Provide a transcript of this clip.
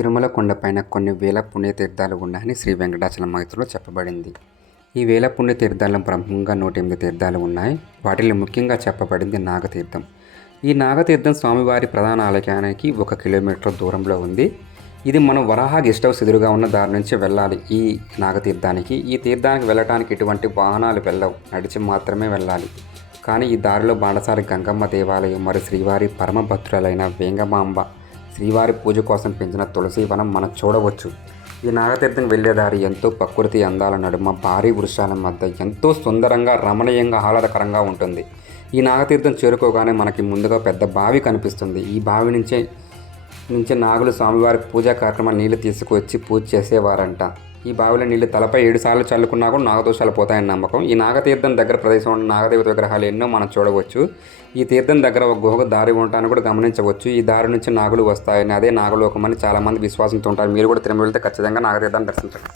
తిరుమల కొండపైన కొన్ని వేల పుణ్యతీర్థాలు ఉన్నాయని శ్రీ వెంకటాచలం మహితులో చెప్పబడింది. ఈ వేల పుణ్యతీర్థాల్లో ప్రముఖంగా 108 తీర్థాలు ఉన్నాయి. వాటిలో ముఖ్యంగా చెప్పబడింది నాగతీర్థం. ఈ నాగతీర్థం స్వామివారి ప్రధాన ఆలయానికి 1 కిలోమీటర్ దూరంలో ఉంది. ఇది మనం వరాహ గెస్ట్ హౌస్ ఎదురుగా ఉన్న దారి నుంచి వెళ్ళాలి. ఈ నాగతీర్థానికి ఈ తీర్థానికి వెళ్ళటానికి ఎటువంటి వాహనాలు వెళ్ళవు, నడిచి మాత్రమే వెళ్ళాలి. కానీ ఈ దారిలో బాణసారి గంగమ్మ దేవాలయం మరియు శ్రీవారి పరమ భక్తురాలైన వేంగమాంబ శ్రీవారి పూజ కోసం పెంచిన తులసి వనం మనం చూడవచ్చు. ఈ నాగతీర్థం వెళ్ళే దారి ఎంతో ప్రకృతి అందాల నడుమ భారీ వృక్షాల మధ్య ఎంతో సుందరంగా, రమణీయంగా, ఆహ్లాదకరంగా ఉంటుంది. ఈ నాగతీర్థం చేరుకోగానే మనకి ముందుగా పెద్ద బావి కనిపిస్తుంది. ఈ బావి నుంచే నాగులు స్వామివారి పూజా కార్యక్రమాలు నీళ్లు తీసుకువచ్చి పూజ చేసేవారంట. ఈ బావిలో నీళ్లు తలపై 7 సార్లు చల్లుకున్నా కూడా నాగదోషాలు పోతాయని నమ్మకం. ఈ నాగతీర్థం దగ్గర ప్రదేశంలో ఉన్న నాగదేవత విగ్రహాలు ఎన్నో మనం చూడవచ్చు. ఈ తీర్థం దగ్గర ఒక గుహకు దారి ఉంటాయని కూడా గమనించవచ్చు. ఈ దారి నుంచి నాగులు వస్తాయని, అదే నాగలోకమని చాలామంది విశ్వాసంతో ఉంటారు. మీరు కూడా తిరుమల వెళ్తే ఖచ్చితంగా నాగతీర్థాన్ని దర్శించండి.